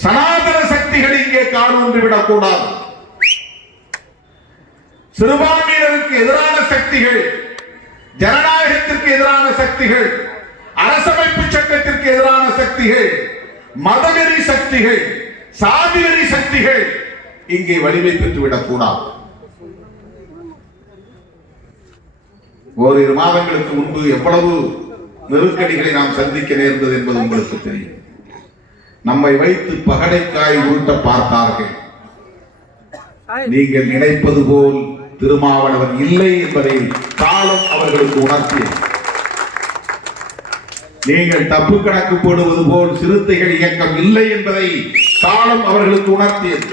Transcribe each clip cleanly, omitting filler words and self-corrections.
சனாதன சக்திகள் இங்கே கால் ஊன்றிவிடக் கூடாது. சிறுபான்மையினருக்கு எதிரான சக்திகள், ஜனநாயகத்திற்கு எதிரான சக்திகள், அரசமைப்பு சட்டத்திற்கு எதிரான சக்திகள், மதவெறி சக்திகள், சாதிவெறி சக்திகள் இங்கே வலிமை பெற்றுவிடக் கூடாது. ஓரிரு மாதங்களுக்கு முன்பு எவ்வளவு நெருக்கடிகளை நாம் சந்திக்க நேர்ந்தது என்பது உங்களுக்கு தெரியும். நம்மை வைத்து பகடைக்காய் உருட்ட பார்த்தார்கள். நீங்கள் நினைப்பது போல் திருமாவளவன் இல்லை என்பதை காலம் அவர்களுக்கு உணர்த்தியது. நீங்கள் தப்பு கணக்கு போடுவது போல் சிறுத்தைகள் இயக்கம் இல்லை என்பதை காலம் அவர்களுக்கு உணர்த்தியது.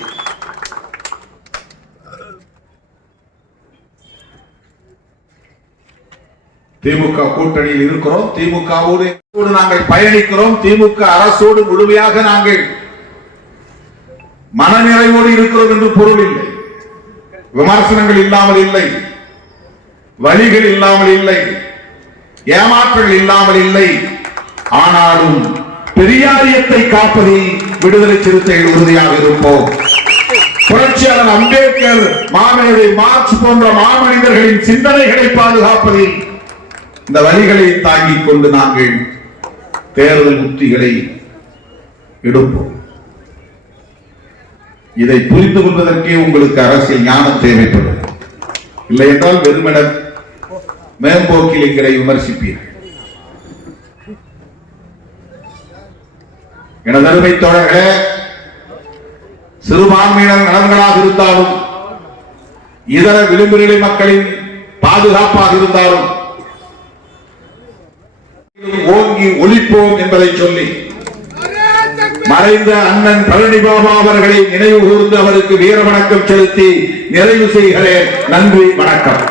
திமுக கூட்டணியில் இருக்கிறோம், திமுகவோடு நாங்கள் பயணிக்கிறோம், திமுக அரசோடு முழுமையாக நாங்கள் மனநிறைவோடு இருக்கிறோம் என்று பொருள் இல்லை. விமர்சனங்கள் இல்லாமல் இல்லை, வழிகள் இல்லாமல் இல்லை, ஏமாற்றங்கள் இல்லாமல் இல்லை. ஆனாலும் பெரியாரியத்தை காப்பதில் விடுதலை சிறுத்தைகள் உறுதியாக இருப்போம். புரட்சியாளர் அம்பேத்கர், மாமேதை மார்க்ஸ் போன்ற மாமனிதர்களின் சிந்தனைகளை பாதுகாப்பதில் இந்த வழிகளை தாங்கிக் கொண்டு நாங்கள் தேர்தல் உத்திகளை எடுப்போம். இதை புரிந்து கொள்வதற்கே உங்களுக்கு அரசியல் ஞானம் தேவைப்படும். இல்லை என்றால் வெறுமன மேம்போக்கில் எங்களை விமர்சிப்பீர்கள். எனது அருமை தோழர்களே, சிறுபான்மையினர் நலன்களாக இருந்தாலும், இதர விளிம்பு நிலை மக்களின் பாதுகாப்பாக இருந்தாலும் ஓங்கி ஒழிப்போம் என்பதை சொல்லி மறைந்த அண்ணன் பழனி பாபா அவர்களை நினைவு கூர்ந்து அவருக்கு வீர வணக்கம் செலுத்தி நிறைவு செய்கிறேன். நன்றி, வணக்கம்.